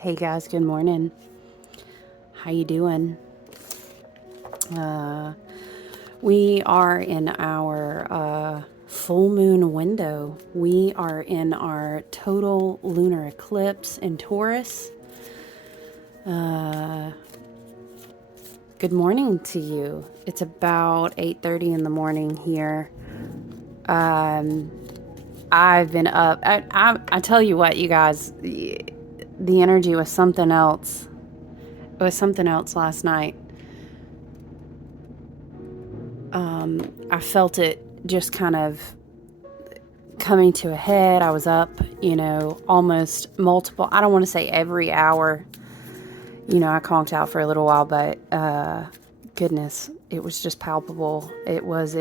Hey guys, good morning. How you doing? We are in our full moon window. We are in our total lunar eclipse in Taurus. Good morning to you. It's about 8:30 in the morning here. I've been up. I tell you what, you guys, the energy was something else. It was something else last night. I felt it just kind of coming to a head. I was up, almost multiple, I don't want to say every hour. I conked out for a little while, but goodness, it was just palpable. It was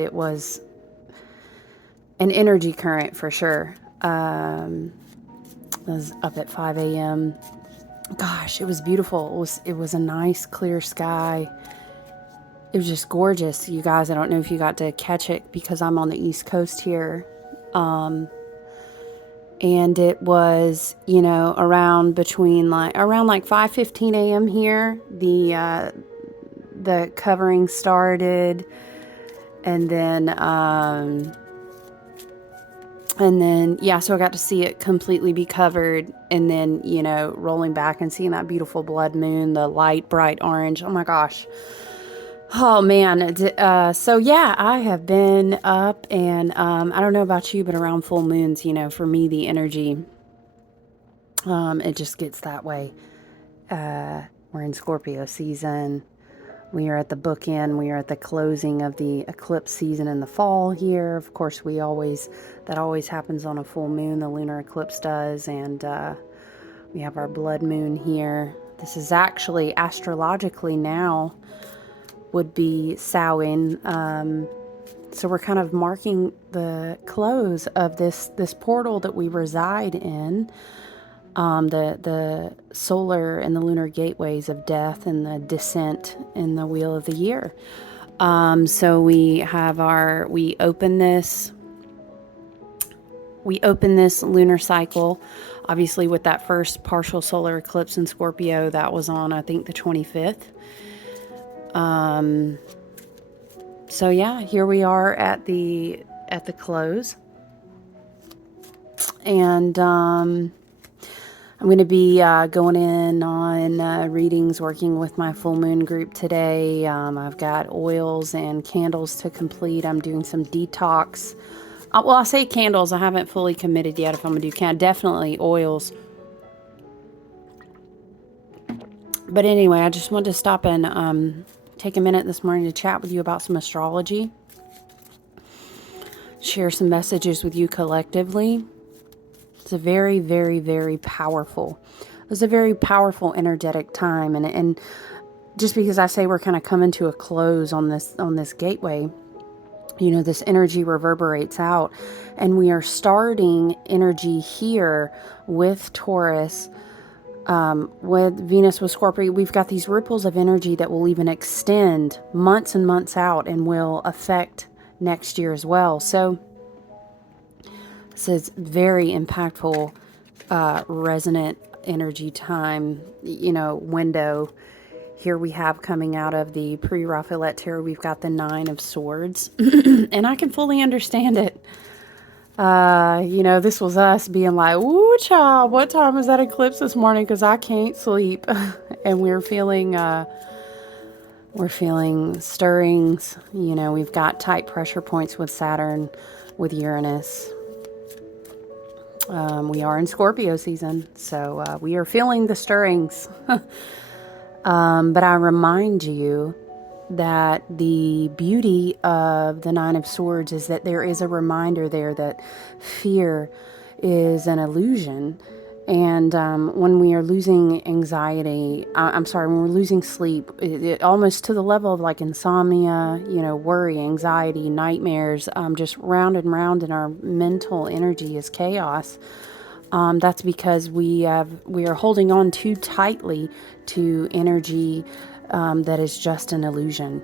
an energy current for sure. I was up at 5 a.m. Gosh, it was beautiful. It was a nice clear sky. It was just gorgeous, you guys. I don't know if you got to catch it because I'm on the East Coast here. And it was, around 5:15 a.m. here. The covering started, and then so I got to see it completely be covered, and then rolling back and seeing that beautiful blood moon, the light bright orange. Oh my gosh. Oh man, so yeah, I have been up, and I don't know about you, but around full moons, for me, the energy, it just gets that way. We're in Scorpio season. We are at the bookend. We are at the closing of the eclipse season in the fall here. Of course, that always happens on a full moon. The lunar eclipse does, and we have our blood moon here. This is actually astrologically now would be Samhain. So we're kind of marking the close of this portal that we reside in, the solar and the lunar gateways of death and the descent in the wheel of the year. So we open this lunar cycle, obviously, with that first partial solar eclipse in Scorpio. That was on, I think, the 25th. So yeah, here we are at the close, and I'm going to be going in on readings, working with my full moon group today. I've got oils and candles to complete. I'm doing some detox. Well, I say candles. I haven't fully committed yet if I'm going to do definitely oils. But anyway, I just wanted to stop and take a minute this morning to chat with you about some astrology. Share some messages with you collectively. It's a very, very, very powerful. It was a very powerful, energetic time, and just because I say we're kind of coming to a close on this gateway, this energy reverberates out, and we are starting energy here with Taurus. With Venus with Scorpio, we've got these ripples of energy that will even extend months and months out and will affect next year as well. So this is very impactful, resonant energy time, window. Here we have, coming out of the pre-Raphaelite tarot, we've got the 9 of Swords, and I can fully understand it. This was us being like, "Ooh, child, what time was that eclipse this morning? Because I can't sleep." And we're feeling stirrings. We've got tight pressure points with Saturn, with Uranus. We are in Scorpio season, so we are feeling the stirrings. But I remind you that the beauty of the 9 of Swords is that there is a reminder there that fear is an illusion. And when we are losing anxiety, when we're losing sleep, it almost to the level of like insomnia, worry, anxiety, nightmares, just round and round in our mental energy is chaos. That's because we are holding on too tightly to energy that is just an illusion.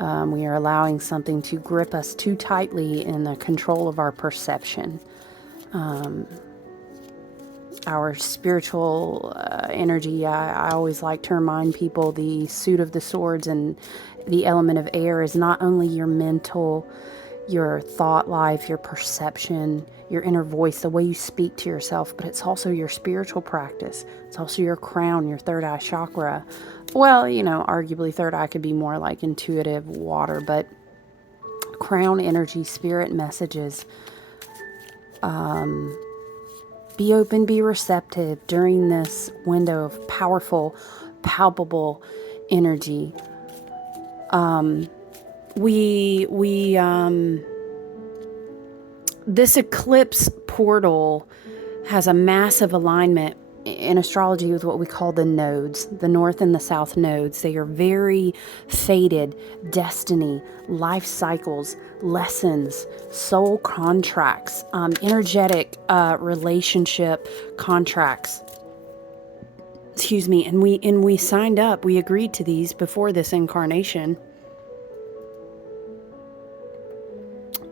We are allowing something to grip us too tightly in the control of our perception. our spiritual energy. I always like to remind people the suit of the swords and the element of air is not only your mental, your thought life, your perception, your inner voice, the way you speak to yourself, but it's also your spiritual practice. It's also your crown, your third eye chakra. Well, arguably third eye could be more like intuitive water, but crown energy, spirit messages. Be open, be receptive during this window of powerful, palpable energy. This eclipse portal has a massive alignment in astrology with what we call the nodes, the north and the south nodes. They are very fated, destiny, life cycles, lessons, soul contracts, energetic relationship contracts. Excuse me. And we signed up, we agreed to these before this incarnation.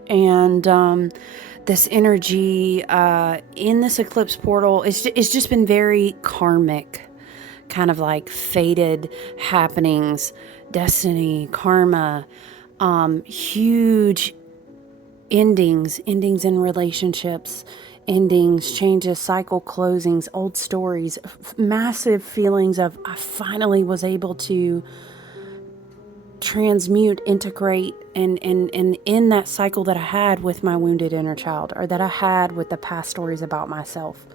And this energy in this eclipse portal it's just been very karmic, kind of like fated happenings, destiny, karma, huge endings in relationships, endings, changes, cycle closings, old stories, massive feelings of I finally was able to transmute, integrate, and in that cycle that I had with my wounded inner child, or that I had with the past stories about myself,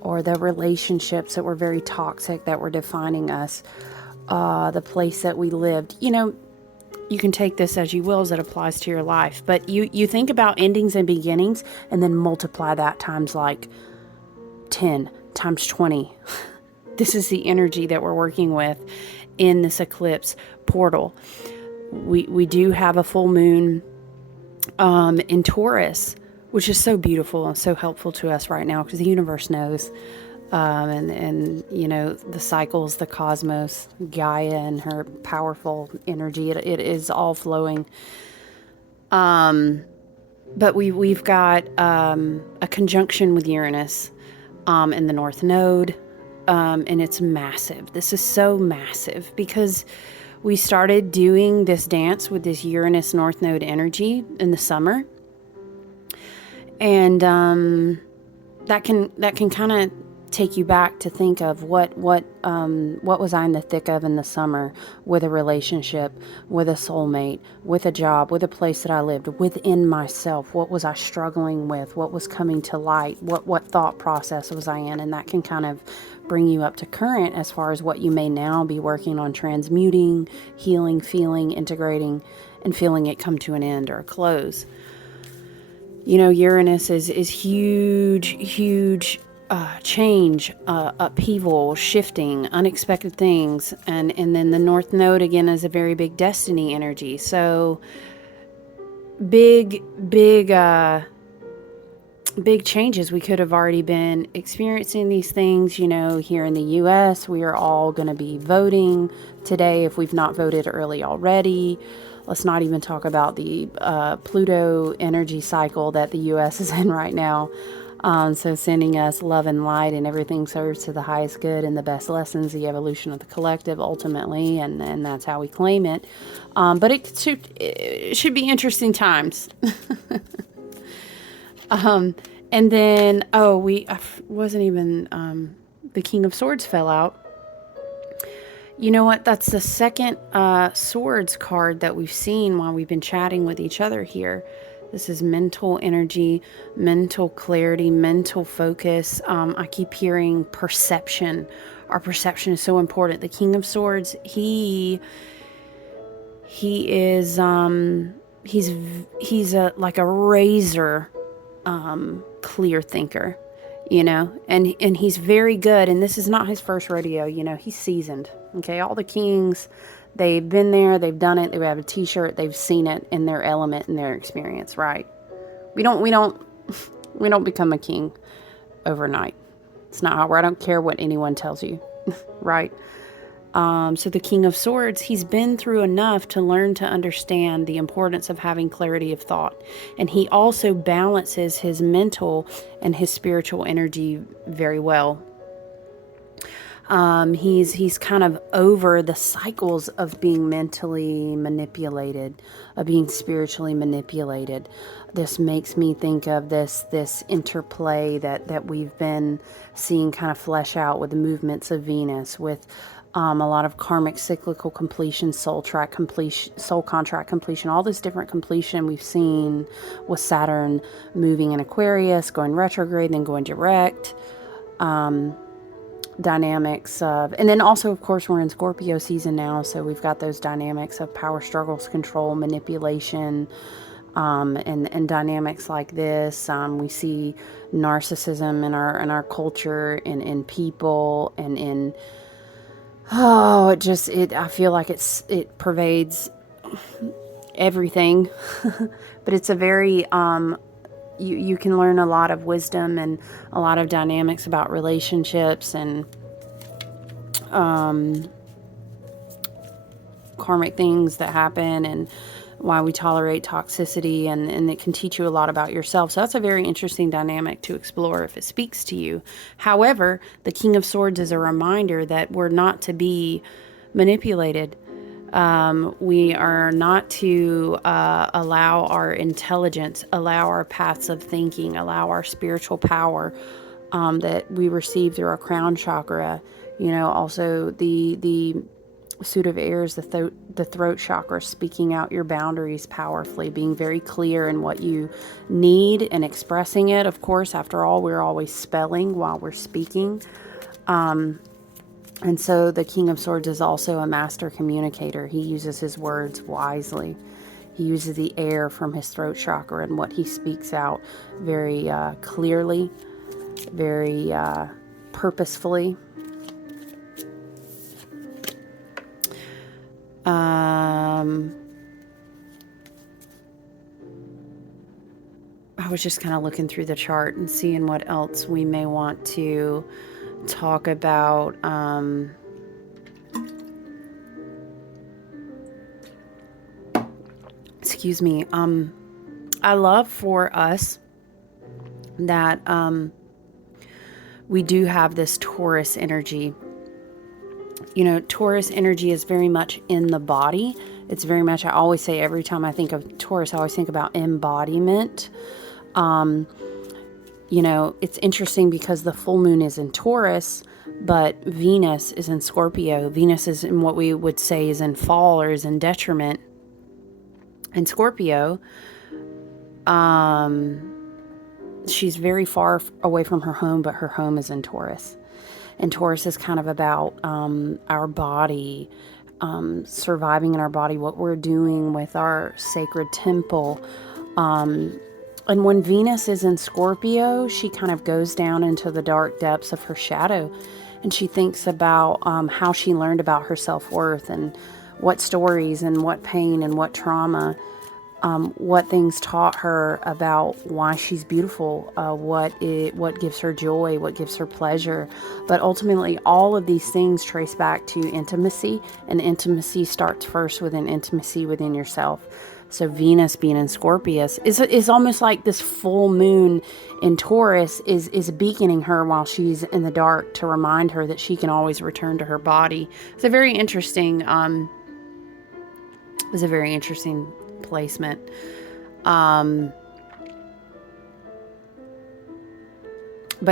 or the relationships that were very toxic that were defining us, the place that we lived. You can take this as you will as it applies to your life, but you think about endings and beginnings and then multiply that times like 10, times 20. This is the energy that we're working with in this eclipse portal. We do have a full moon in Taurus, which is so beautiful and so helpful to us right now because the universe knows. And the cycles, the cosmos, Gaia and her powerful energy, it is all flowing. But we've got a conjunction with Uranus in the North Node. And it's massive. This is so massive because we started doing this dance with this Uranus North Node energy in the summer. And that can kind of take you back to think of what was I in the thick of in the summer, with a relationship, with a soulmate, with a job, with a place that I lived, within myself. What was I struggling with? What was coming to light? What thought process was I in? And that can kind of bring you up to current as far as what you may now be working on transmuting, healing, feeling, integrating, and feeling it come to an end or a close. Uranus is huge change, upheaval, shifting, unexpected things. And then the North Node again is a very big destiny energy. So big changes. We could have already been experiencing these things, here in the US. We are all going to be voting today if we've not voted early already. Let's not even talk about the Pluto energy cycle that the US is in right now. So sending us love and light, and everything serves to the highest good and the best lessons, the evolution of the collective ultimately, and that's how we claim it. But it should be interesting times. And then, I wasn't even, the King of Swords fell out. You know what? That's the second Swords card that we've seen while we've been chatting with each other here. This is mental energy, mental clarity, mental focus. I keep hearing perception. Our perception is so important. The King of Swords, he is he's like a razor clear thinker, and he's very good. And this is not his first rodeo. He's seasoned. Okay, all the kings, they've been there, they've done it, they have a t-shirt, they've seen it in their element, in their experience, right? We don't become a king overnight. It's not how I don't care what anyone tells you, right? So the King of Swords, he's been through enough to learn to understand the importance of having clarity of thought. And he also balances his mental and his spiritual energy very well. He's kind of over the cycles of being mentally manipulated, of being spiritually manipulated. This makes me think of this interplay that we've been seeing kind of flesh out with the movements of Venus, with a lot of karmic cyclical completion, soul track completion, soul contract completion, all this different completion we've seen with Saturn moving in Aquarius, going retrograde, then going direct. Dynamics of, and then also, of course, we're in Scorpio season now, so we've got those dynamics of power struggles, control, manipulation, and dynamics like this. We see narcissism in our culture, and in people, and in I feel like it pervades everything. But it's a very you can learn a lot of wisdom and a lot of dynamics about relationships and karmic things that happen, and why we tolerate toxicity, and it can teach you a lot about yourself. So that's a very interesting dynamic to explore if it speaks to you. However, the King of Swords is a reminder that we're not to be manipulated. We are not to allow our intelligence, allow our paths of thinking, allow our spiritual power that we receive through our crown chakra. Also the suit of air is the throat chakra, speaking out your boundaries powerfully, being very clear in what you need and expressing it. Of course, after all, we're always spelling while we're speaking. And so the King of Swords is also a master communicator. He uses his words wisely. He uses the air from his throat chakra and what he speaks out very clearly, very purposefully. I was just kind of looking through the chart and seeing what else we may want to talk about. Excuse me. I love for us that we do have this Taurus energy. Taurus energy is very much in the body. It's very much, I always say, every time I think of Taurus, I always think about embodiment. It's interesting because the full moon is in Taurus, but Venus is in Scorpio. Venus is in what we would say is in fall or is in detriment. In Scorpio, she's very far away from her home, but her home is in Taurus. And Taurus is kind of about our body, surviving in our body, what we're doing with our sacred temple. And when Venus is in Scorpio, she kind of goes down into the dark depths of her shadow. And she thinks about how she learned about her self-worth, and what stories and what pain and what trauma, what things taught her about why she's beautiful, what gives her joy, what gives her pleasure. But ultimately, all of these things trace back to intimacy, and intimacy starts first with an intimacy within yourself. So Venus being in Scorpio is almost like this full moon in Taurus is beaconing her while she's in the dark, to remind her that she can always return to her body. It's a very interesting placement. But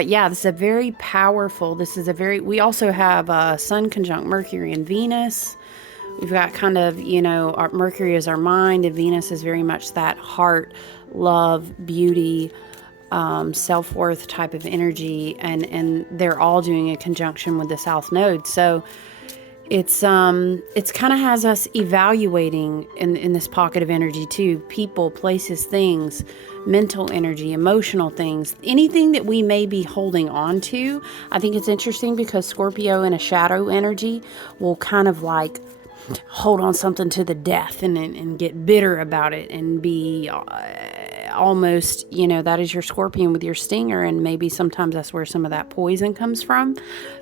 yeah, this is a very powerful, we also have Sun conjunct Mercury and Venus. We've got kind of, our Mercury is our mind, and Venus is very much that heart, love, beauty, self-worth type of energy. And they're all doing a conjunction with the South Node. So it's kind of has us evaluating in this pocket of energy too. People, places, things, mental energy, emotional things, anything that we may be holding on to. I think it's interesting because Scorpio in a shadow energy will kind of like hold on something to the death and get bitter about it and be almost, that is your scorpion with your stinger, and maybe sometimes that's where some of that poison comes from.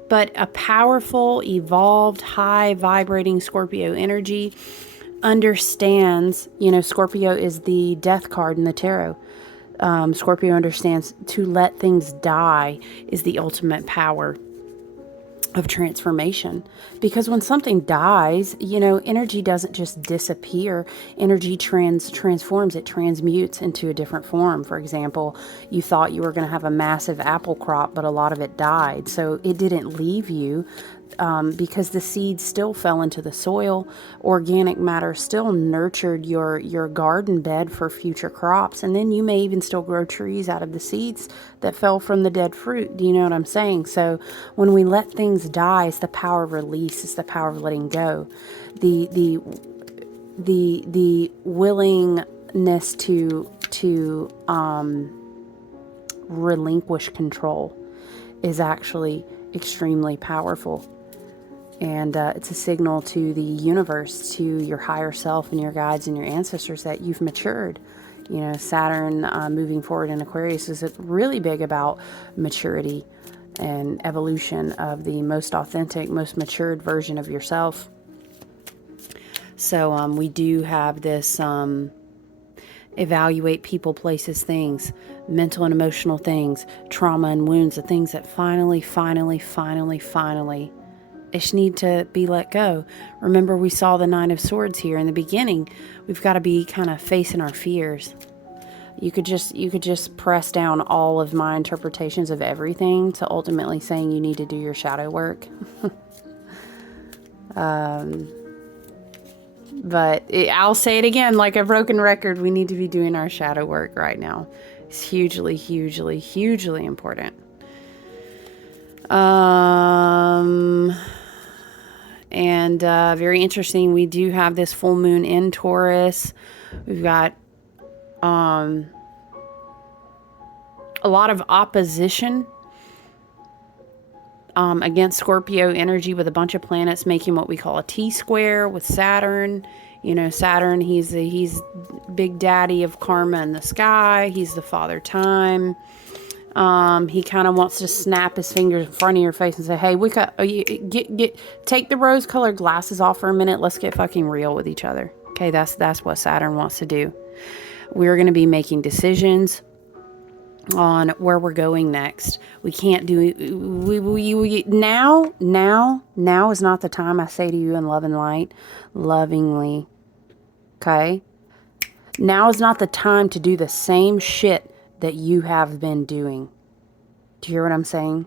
But a powerful, evolved, high vibrating Scorpio energy understands, Scorpio is the death card in the tarot. Scorpio understands to let things die is the ultimate power of transformation. Because when something dies, energy doesn't just disappear. Energy transforms, it transmutes into a different form. For example, you thought you were going to have a massive apple crop, but a lot of it died. So it didn't leave you. Because the seeds still fell into the soil, organic matter still nurtured your garden bed for future crops, and then you may even still grow trees out of the seeds that fell from the dead fruit. Do you know what I'm saying? So when we let things die, it's the power of release, it's the power of letting go, the willingness to relinquish control is actually extremely powerful. And it's a signal to the universe, to your higher self and your guides and your ancestors that you've matured. Saturn moving forward in Aquarius is really big about maturity and evolution of the most authentic, most matured version of yourself. So we do have this evaluate people, places, things, mental and emotional things, trauma and wounds, the things that finally ish need to be let go. Remember, we saw the Nine of Swords here in the beginning. We've got to be kind of facing our fears. You could just press down all of my interpretations of everything to ultimately saying you need to do your shadow work. But I'll say it again, like a broken record, we need to be doing our shadow work right now. It's hugely, hugely, hugely important. And very interesting, we do have this full moon in Taurus. We've got a lot of opposition against Scorpio energy, with a bunch of planets making what we call a T-square with Saturn. Saturn, he's big daddy of karma in the sky. He's the father time. He kind of wants to snap his fingers in front of your face and say, hey, take the rose-colored glasses off for a minute. Let's get fucking real with each other. Okay, that's what Saturn wants to do. We're going to be making decisions on where we're going next. We can't do now is not the time. I say to you in love and light, lovingly. Okay? Now is not the time to do the same shit that you have been doing. Do you hear what I'm saying?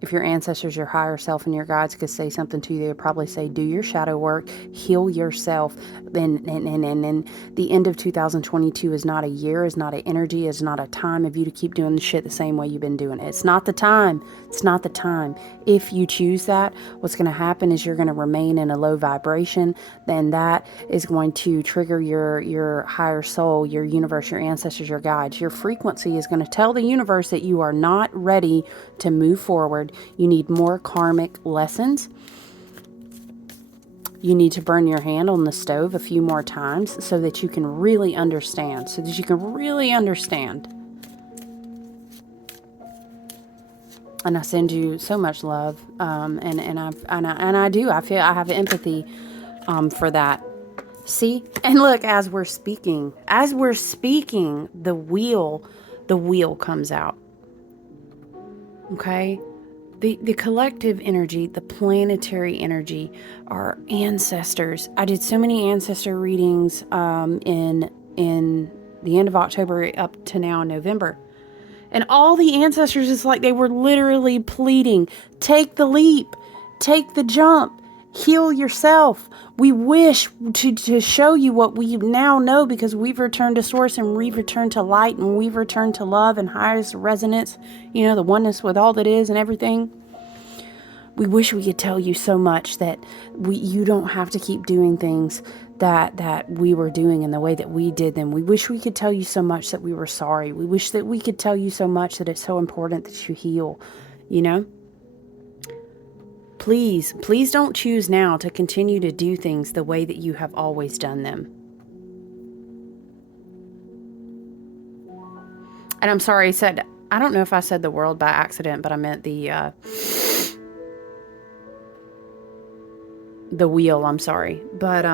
If your ancestors, your higher self, and your guides could say something to you, they would probably say, do your shadow work, heal yourself. And the end of 2022 is not a year, is not an energy, is not a time of you to keep doing the shit the same way you've been doing it. It's not the time. It's not the time. If you choose that, what's going to happen is you're going to remain in a low vibration. Then that is going to trigger your higher soul, your universe, your ancestors, your guides. Your frequency is going to tell the universe that you are not ready to move forward. You need more karmic lessons. You need to burn your hand on the stove a few more times so that you can really understand. And I send you so much love. I feel I have empathy for that. See? And look, as we're speaking, the wheel comes out. Okay? The collective energy, the planetary energy, our ancestors. I did so many ancestor readings in the end of October up to now in November. And all the ancestors, it's like they were literally pleading, take the leap, take the jump, heal yourself. We wish to show you what we now know, because we've returned to source and we've returned to light and we've returned to love and highest resonance, the oneness with all that is and everything. We wish we could tell you so much that you don't have to keep doing things that we were doing in the way that we did them. We wish we could tell you so much that we were sorry. We wish that we could tell you so much that it's so important that you heal, Please don't choose now to continue to do things the way that you have always done them. And I'm sorry, I don't know if I said the world by accident, but I meant the wheel, I'm sorry. But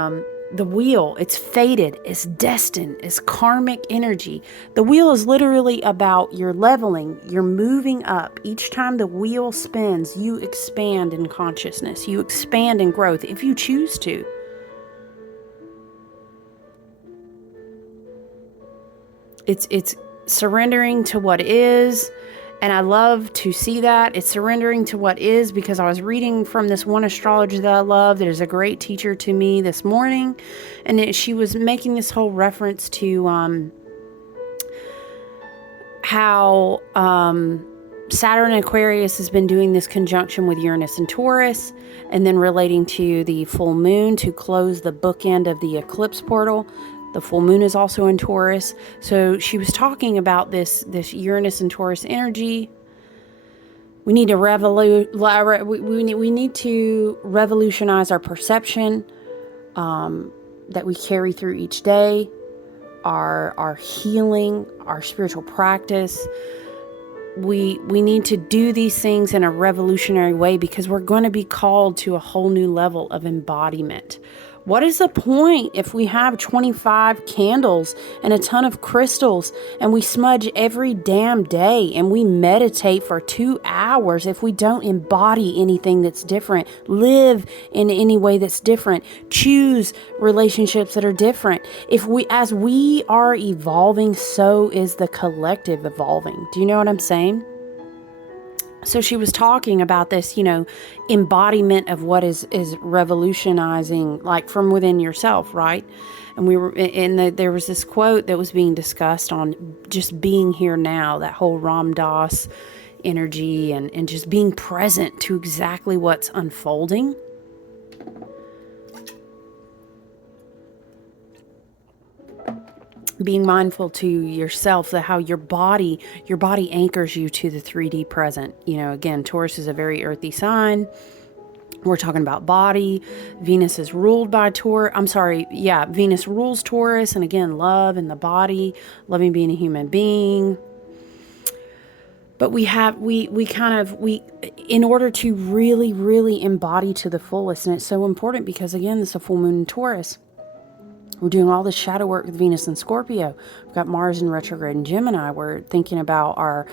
the wheel, it's fated, it's destined, it's karmic energy. The wheel is literally about you're leveling, you're moving up. Each time the wheel spins, you expand in consciousness, you expand in growth if you choose to. It's surrendering to what is. And I love to see that. It's surrendering to what is, because I was reading from this one astrologer that I love that is a great teacher to me this morning. And she was making this whole reference to how Saturn and Aquarius has been doing this conjunction with Uranus and Taurus, and then relating to the full moon to close the bookend of the eclipse portal. The full moon is also in Taurus. So she was talking about this Uranus and Taurus energy. We need to we need to revolutionize our perception that we carry through each day, our healing, our spiritual practice. We need to do these things in a revolutionary way, because we're going to be called to a whole new level of embodiment. What is the point if we have 25 candles and a ton of crystals and we smudge every damn day and we meditate for 2 hours if we don't embody anything that's different, live in any way that's different, choose relationships that are different? As we are evolving, so is the collective evolving. Do you know what I'm saying? So she was talking about this, embodiment of what is revolutionizing, like from within yourself, right? And there was this quote that was being discussed on just being here now, that whole Ram Dass energy, and just being present to exactly what's unfolding. Being mindful to yourself, that how your body anchors you to the 3D present. Again, Taurus is a very earthy sign. We're talking about body. Venus is ruled by Taurus. Venus rules Taurus, and again, love and the body, loving being a human being. But in order to really, really embody to the fullest, and it's so important because again, it's a full moon in Taurus. We're doing all this shadow work with Venus and Scorpio. We've got Mars in retrograde in Gemini. We're thinking about our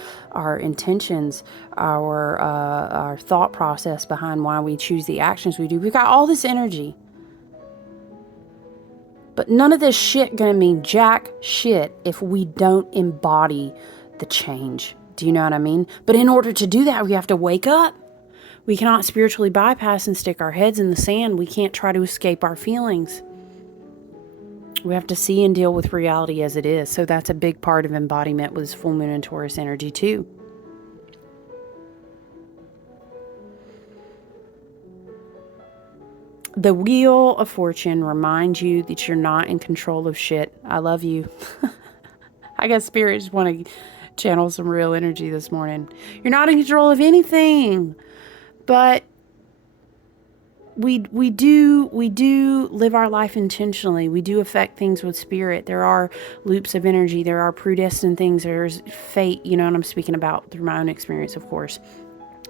intentions, our thought process behind why we choose the actions we do. We've got all this energy. But none of this shit gonna mean jack shit if we don't embody the change. Do you know what I mean? But in order to do that, we have to wake up. We cannot spiritually bypass and stick our heads in the sand. We can't try to escape our feelings. We have to see and deal with reality as it is. So that's a big part of embodiment with this full moon and Taurus energy too. The Wheel of Fortune reminds you that you're not in control of shit. I love you. I guess Spirit just want to channel some real energy this morning. You're not in control of anything. But we do live our life intentionally. We do affect things with spirit. There are loops of energy. There are predestined things. There's fate, and I'm speaking about through my own experience, of course.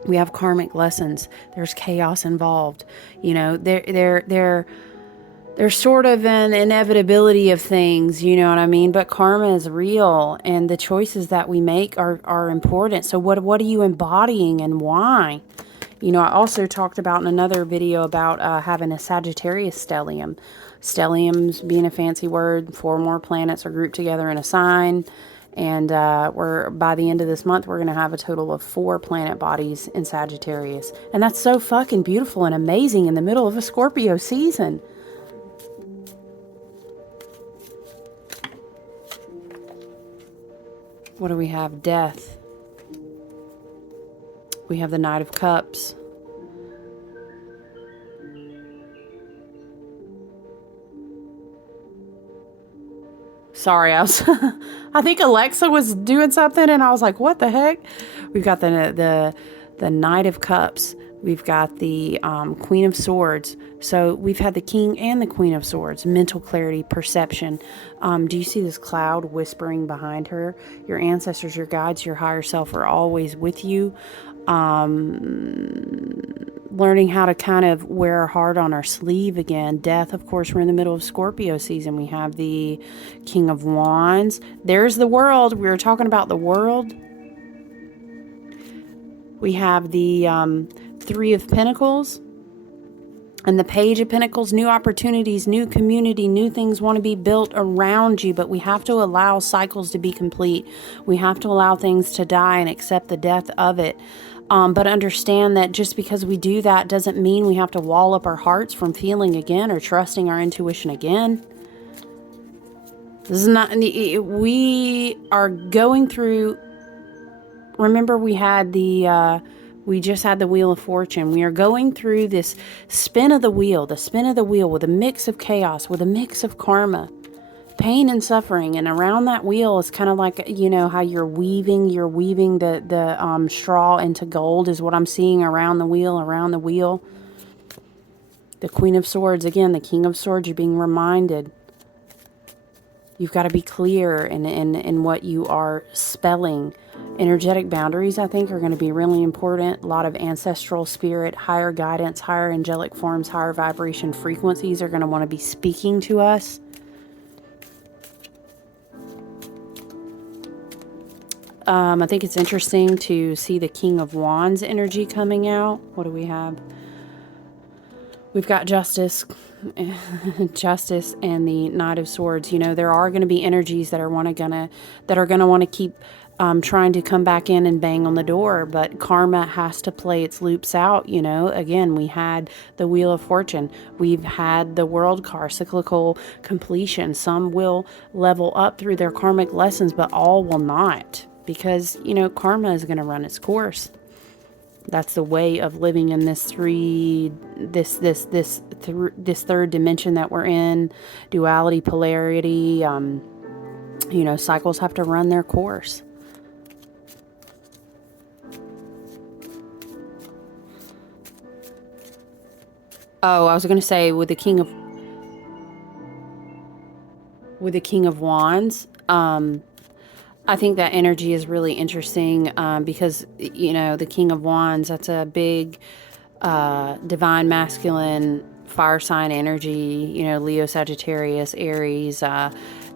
We have karmic lessons. There's chaos involved. There's sort of an inevitability of things, you know what I mean? But karma is real, and the choices that we make are important. So what are you embodying and why? I also talked about in another video about having a Sagittarius stellium. Stelliums being a fancy word, 4 more planets are grouped together in a sign. And by the end of this month, we're going to have a total of 4 planet bodies in Sagittarius. And that's so fucking beautiful and amazing in the middle of a Scorpio season. What do we have? Death. We have the Knight of Cups. Sorry, I think Alexa was doing something and I was like, what the heck? We've got the Knight of Cups, We've got the Queen of Swords. So we've had the King and the Queen of Swords. Mental clarity, perception. Do you see this cloud whispering behind her? Your ancestors, your guides, your higher self are always with you. Learning how to kind of wear our heart on our sleeve again. Death, of course, we're in the middle of Scorpio season. We have the King of Wands. There's the world. We were talking about the world. We have the Three of Pentacles and the Page of Pentacles. New opportunities, new community, new things want to be built around you, but we have to allow cycles to be complete. We have to allow things to die and accept the death of it. But understand that just because we do that doesn't mean we have to wall up our hearts from feeling again or trusting our intuition again. This is not, we are going through, remember we had we just had the Wheel of Fortune. We are going through this spin of the wheel with a mix of chaos, with a mix of karma, pain and suffering. And around that wheel is kind of like, you know, how you're weaving the straw into gold is what I'm seeing around the wheel. The Queen of Swords, again, the King of Swords, you're being reminded. You've got to be clear in what you are spelling. Energetic boundaries, I think, are going to be really important. A lot of ancestral spirit, higher guidance, higher angelic forms, higher vibration frequencies are going to want to be speaking to us. I think it's interesting to see the King of Wands energy coming out. What do we have? We've got Justice, Justice, and the Knight of Swords. You know, there are going to be energies that are going to want to keep trying to come back in and bang on the door, but karma has to play its loops out. You know, again, we had the Wheel of Fortune. We've had the World card, cyclical completion. Some will level up through their karmic lessons, but all will not, because, you know, karma is going to run its course. That's the way of living in this third dimension that we're in. Duality, polarity. You know, cycles have to run their course. Oh, I was going to say with the King of Wands. I think that energy is really interesting because, you know, the King of Wands, that's a big divine masculine fire sign energy, you know, Leo, Sagittarius, Aries,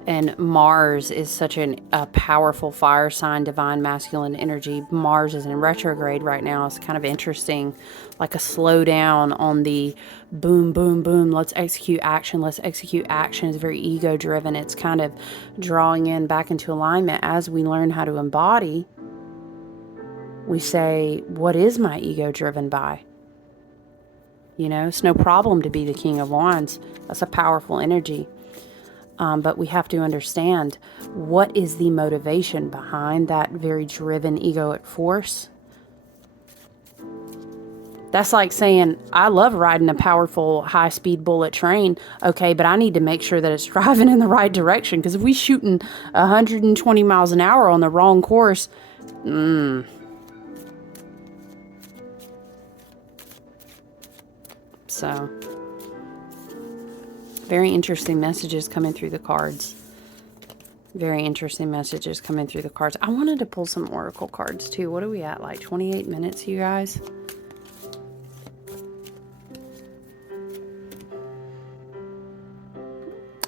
and Mars is such a powerful fire sign, divine masculine energy. Mars is in retrograde right now. It's kind of interesting, like a slowdown on the boom, boom, boom. Let's execute action. Let's execute action. It's very ego driven. It's kind of drawing in back into alignment as we learn how to embody. We say, what is my ego driven by? You know, it's no problem to be the King of Wands. That's a powerful energy. But we have to understand what is the motivation behind that very driven egoic force. That's like saying, I love riding a powerful high-speed bullet train. Okay, but I need to make sure that it's driving in the right direction. Because if we shooting 120 miles an hour on the wrong course, So, very interesting messages coming through the cards. Very interesting messages coming through the cards. I wanted to pull some oracle cards too. What are we at? Like 28 minutes, you guys?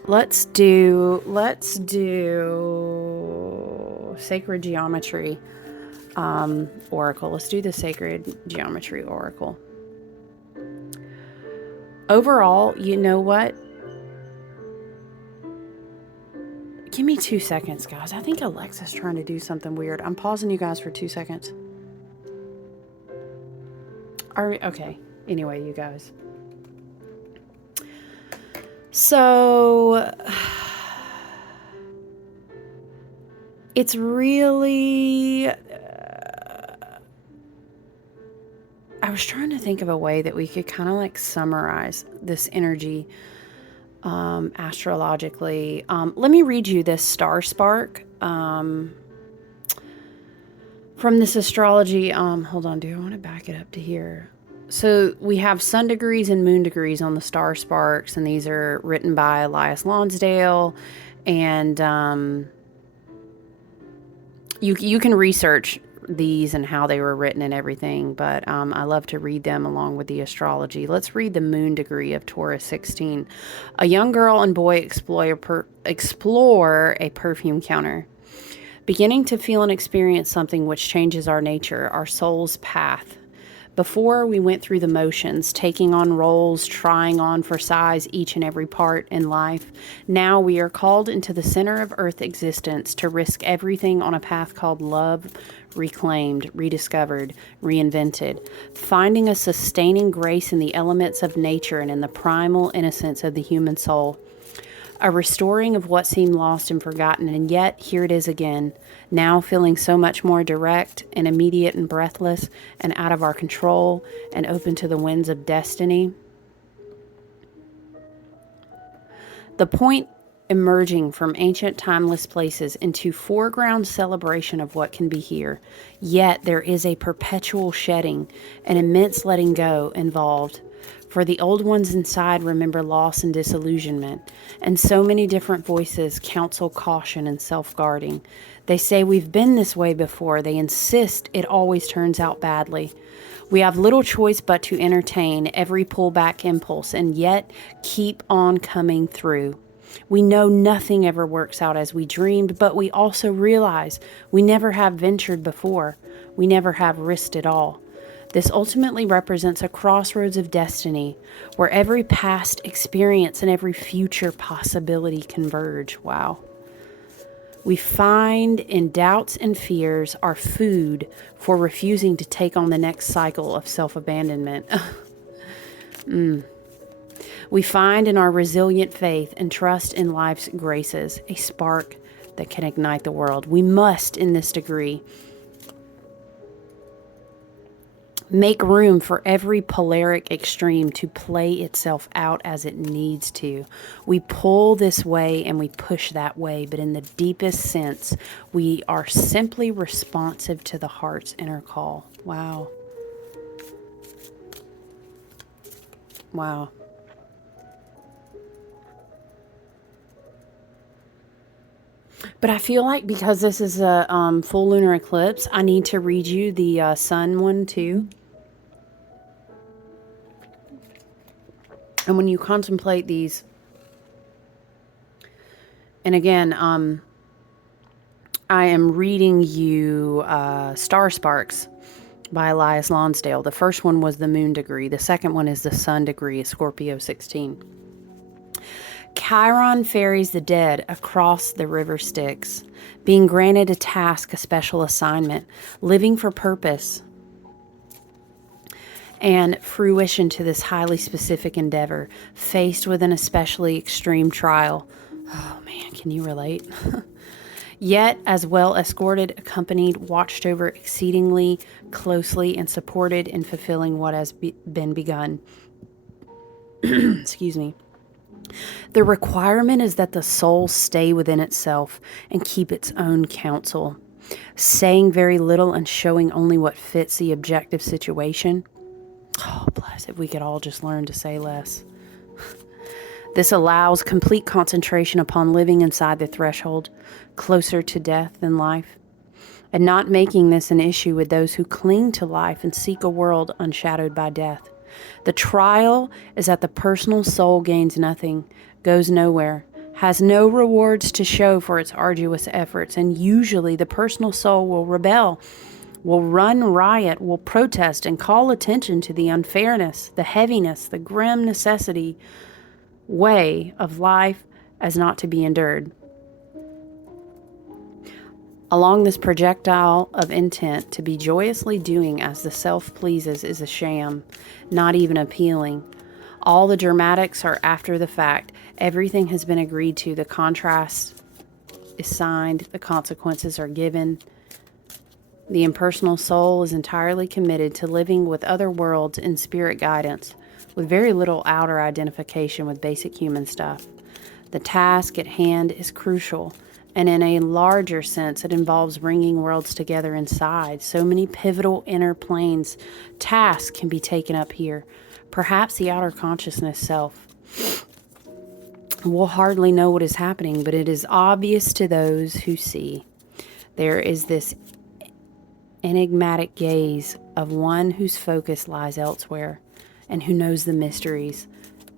Let's do sacred geometry oracle. Let's do the sacred geometry oracle. Overall, you know what? Give me 2 seconds, guys. I think Alexa's trying to do something weird. I'm pausing you guys for 2 seconds. Okay. Anyway, you guys. So, it's really... I was trying to think of a way that we could kind of like summarize this energy astrologically. Let me read you this star spark from this astrology. Hold on, do I want to back it up to here? So we have sun degrees and moon degrees on the star sparks, and these are written by Elias Lonsdale. And you can research these and how they were written and everything, but I love to read them along with the astrology. Let's read the moon degree of Taurus 16. A young girl and boy explore a perfume counter, beginning to feel and experience something which changes our nature, our soul's path. Before, we went through the motions, taking on roles, trying on for size each and every part in life. Now we are called into the center of Earth existence to risk everything on a path called love, reclaimed, rediscovered, reinvented, finding a sustaining grace in the elements of nature and in the primal innocence of the human soul. A restoring of what seemed lost and forgotten, and yet here it is again, now feeling so much more direct and immediate and breathless and out of our control and open to the winds of destiny. The point emerging from ancient timeless places into foreground celebration of what can be here, yet there is a perpetual shedding, an immense letting go involved. For the old ones inside remember loss and disillusionment, and so many different voices counsel caution and self-guarding. They say we've been this way before. They insist it always turns out badly. We have little choice but to entertain every pullback impulse and yet keep on coming through. We know nothing ever works out as we dreamed, but we also realize we never have ventured before. We never have risked at all. This ultimately represents a crossroads of destiny where every past experience and every future possibility converge. Wow. We find in doubts and fears our food for refusing to take on the next cycle of self-abandonment. We find in our resilient faith and trust in life's graces a spark that can ignite the world. We must, in this degree, make room for every polaric extreme to play itself out as it needs to. We pull this way and we push that way, but in the deepest sense, we are simply responsive to the heart's inner call. Wow. Wow. But I feel like because this is a full lunar eclipse, I need to read you the sun one too. And when you contemplate these, and again, I am reading you Star Sparks by Elias Lonsdale. The first one was the moon degree. The second one is the sun degree, Scorpio 16. Chiron ferries the dead across the river Styx, being granted a task, a special assignment, living for purpose and fruition to this highly specific endeavor, faced with an especially extreme trial. Oh man, can you relate? Yet, as well escorted, accompanied, watched over exceedingly closely, and supported in fulfilling what has been begun. Excuse me. The requirement is that the soul stay within itself and keep its own counsel, saying very little and showing only what fits the objective situation. Oh, bless, if we could all just learn to say less. This allows complete concentration upon living inside the threshold, closer to death than life, and not making this an issue with those who cling to life and seek a world unshadowed by death. The trial is that the personal soul gains nothing, goes nowhere, has no rewards to show for its arduous efforts, and usually the personal soul will rebel, will run riot, will protest and call attention to the unfairness, the heaviness, the grim necessity way of life as not to be endured. Along this projectile of intent to be joyously doing as the self pleases is a sham, not even appealing. All the dramatics are after the fact. Everything has been agreed to. The contrast is signed. The consequences are given. The impersonal soul is entirely committed to living with other worlds in spirit guidance, with very little outer identification with basic human stuff. The task at hand is crucial. And in a larger sense, it involves bringing worlds together inside. So many pivotal inner planes, tasks can be taken up here. Perhaps the outer consciousness self will hardly know what is happening, but it is obvious to those who see. There is this enigmatic gaze of one whose focus lies elsewhere and who knows the mysteries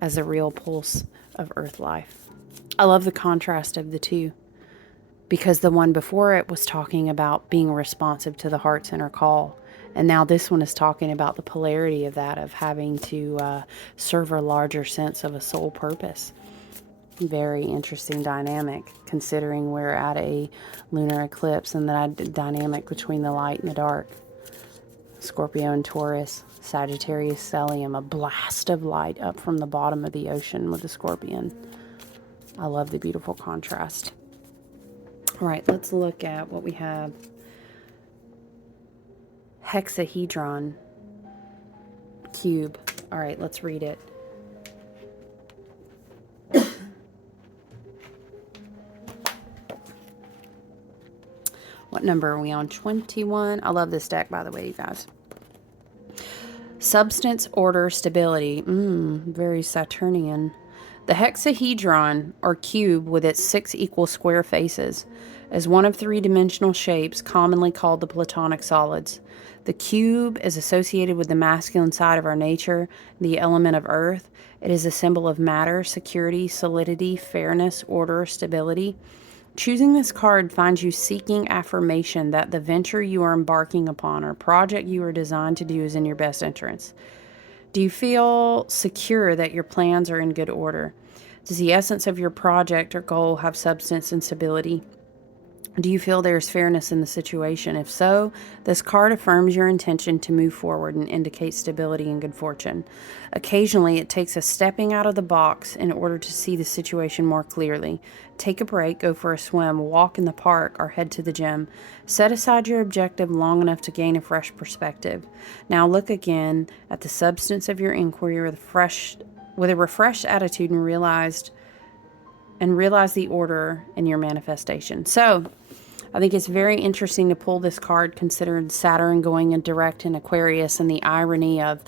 as the real pulse of Earth life. I love the contrast of the two, because the one before it was talking about being responsive to the heart's inner call. And now this one is talking about the polarity of that, of having to serve a larger sense of a soul purpose. Very interesting dynamic, considering we're at a lunar eclipse and the dynamic between the light and the dark. Scorpio and Taurus, Sagittarius stellium, a blast of light up from the bottom of the ocean with the scorpion. I love the beautiful contrast. All right, let's look at what we have. Hexahedron cube. All right, let's read it. What number are we on? 21. I love this deck, by the way, you guys. Substance, order, stability. Very Saturnian. The hexahedron, or cube, with its 6 equal square faces, is one of 3-dimensional shapes commonly called the Platonic solids. The cube is associated with the masculine side of our nature, the element of earth. It is a symbol of matter, security, solidity, fairness, order, stability. Choosing this card finds you seeking affirmation that the venture you are embarking upon or project you are designed to do is in your best interest. Do you feel secure that your plans are in good order? Does the essence of your project or goal have substance and stability? Do you feel there's fairness in the situation? If so, this card affirms your intention to move forward and indicates stability and good fortune. Occasionally, it takes a stepping out of the box in order to see the situation more clearly. Take a break, go for a swim, walk in the park, or head to the gym. Set aside your objective long enough to gain a fresh perspective. Now look again at the substance of your inquiry with a refreshed attitude and realize the order in your manifestation. So, I think it's very interesting to pull this card, considering Saturn going in direct in Aquarius and the irony of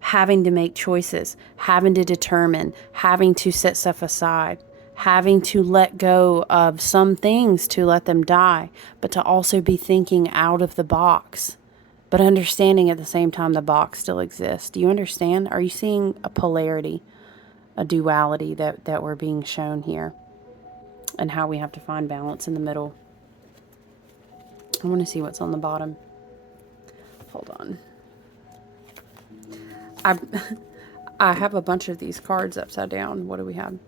having to make choices, having to determine, having to set stuff aside, having to let go of some things to let them die, but to also be thinking out of the box, but understanding at the same time the box still exists. Do you understand? Are you seeing a polarity, a duality that we're being shown here? And how we have to find balance in the middle. I want to see what's on the bottom. Hold on. I have a bunch of these cards upside down. What do we have?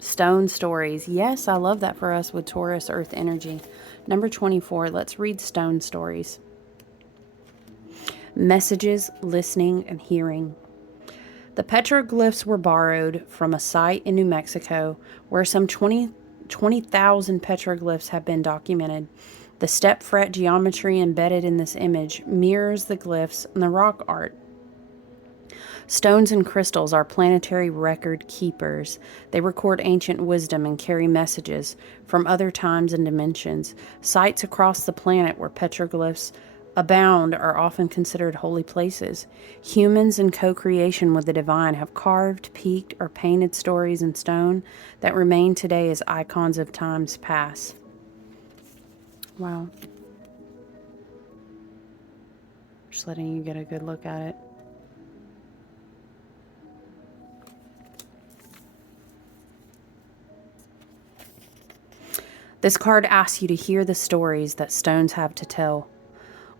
Stone stories. Yes, I love that for us with Taurus Earth energy. Number 24. Let's read stone stories. Messages, listening, and hearing. The petroglyphs were borrowed from a site in New Mexico where some 20,000 petroglyphs have been documented. The step fret geometry embedded in this image mirrors the glyphs and the rock art. Stones and crystals are planetary record keepers. They record ancient wisdom and carry messages from other times and dimensions. Sites across the planet where petroglyphs abound are often considered holy places. Humans in co-creation with the divine have carved, peaked, or painted stories in stone that remain today as icons of times past. Wow. Just letting you get a good look at it. This card asks you to hear the stories that stones have to tell.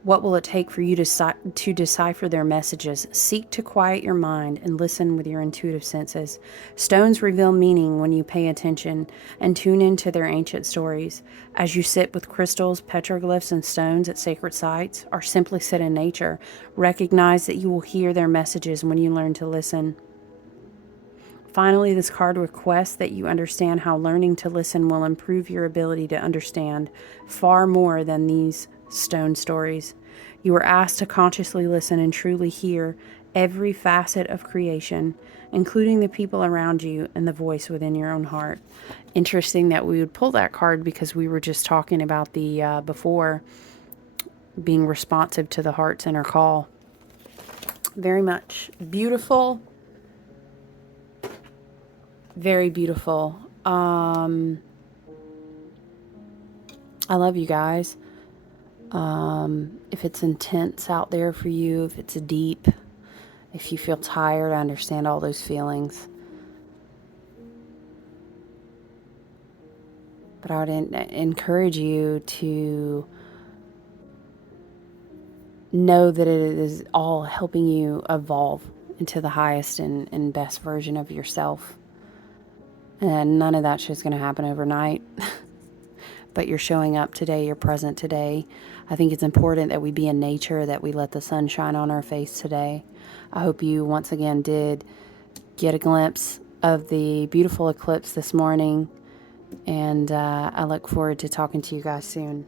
What will it take for you to decipher their messages? Seek to quiet your mind and listen with your intuitive senses. Stones reveal meaning when you pay attention and tune into their ancient stories. As you sit with crystals, petroglyphs, and stones at sacred sites, or simply sit in nature, recognize that you will hear their messages when you learn to listen. Finally, this card requests that you understand how learning to listen will improve your ability to understand far more than these stone stories. You are asked to consciously listen and truly hear every facet of creation, including the people around you and the voice within your own heart. Interesting that we would pull that card because we were just talking about the before being responsive to the heart's inner call. Very much beautiful. Very beautiful. I love you guys. If it's intense out there for you, if it's deep, if you feel tired, I understand all those feelings. But I would encourage you to know that it is all helping you evolve into the highest and best version of yourself. And none of that shit's going to happen overnight. But you're showing up today, you're present today. I think it's important that we be in nature, that we let the sun shine on our face today. I hope you once again did get a glimpse of the beautiful eclipse this morning. And I look forward to talking to you guys soon.